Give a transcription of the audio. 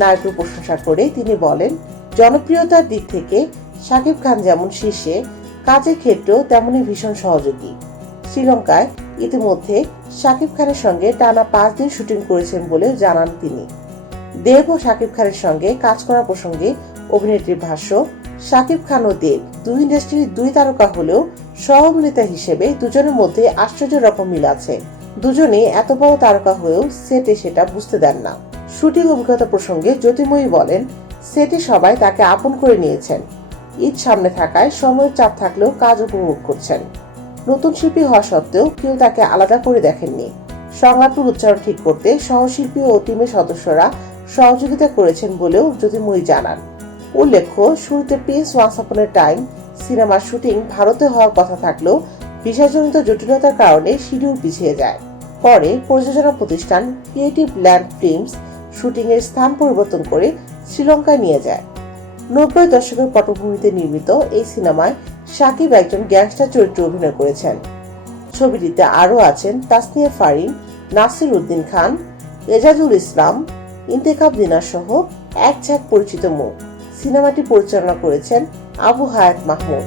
নায়কের প্রশংসা করে তিনি বলেন, জনপ্রিয়তার দিক থেকে শাকিব খান যেমন শীর্ষে, কাজের ক্ষেত্রেও তেমনই ভীষণ সহযোগী। শ্রীলঙ্কায় ইতিমধ্যে শাকিব খানের সঙ্গে টানা 5 দিন শুটিং করেছেন বলে জানান তিনি। দেব ও শাকিব খানের সঙ্গে কাজ করা প্রসঙ্গে অভিনেত্রীর ভাষ্য, শাকিব খান ও দেব দুই ইন্ডাস্ট্রির 2 তারকা হলেও সহ অভিনেতা হিসেবে দুজনের মধ্যে আশ্চর্য রকম মিল আছে। দুজনেই এত বড় তারকা হয়েও সেটে সেটা বুঝতে দেন না। শুটিং অভিজ্ঞতা প্রসঙ্গে জ্যোতির্ময়ী বলেন, সেটে সবাই তাকে আপন করে নিয়েছেন। ঈদ সামনে থাকায় সময়ের চাপ থাকলেও কাজ উপভোগ করছেন। নতুন শিল্পী হওয়া সত্ত্বেও কেউ তাকে আলাদা করে দেখেননি। সংলাপের উচ্চারণ ঠিক করতে সহশিল্পী ও টিমের সদস্যরা সহযোগিতা করেছেন বলেও জ্যোতির্ময়ী জানান। উল্লেখ্য, শুরুতে প্রিন্স ওয়ান্স আপন এ টাইম সিনেমার শুটিং ভারতে হওয়ার কথা থাকলেও ভিসাজনিত জটিলতার কারণে শিডিউল পিছিয়ে যায়। পরে প্রযোজনা প্রতিষ্ঠান ক্রিয়েটিভ ল্যান্ড ফিল্মস শুটিং এর স্থান পরিবর্তন করে শ্রীলঙ্কায় নিয়ে যায়। 90 দশকের পটভূমিতে নির্মিত এই সিনেমায় শাকিব একজন গ্যাংস্টার চরিত্রে অভিনয় করেছেন। ছবিটিতে আরও আছেন তাসনিয়া ফারিন, নাসির উদ্দিন খান, এজাজুল ইসলাম, ইন্তেখাব দিনার সহ এক ঝাঁক পরিচিত মুখ। সিনেমাটি পরিচালনা করেছেন আবু হায়াত মাহমুদ।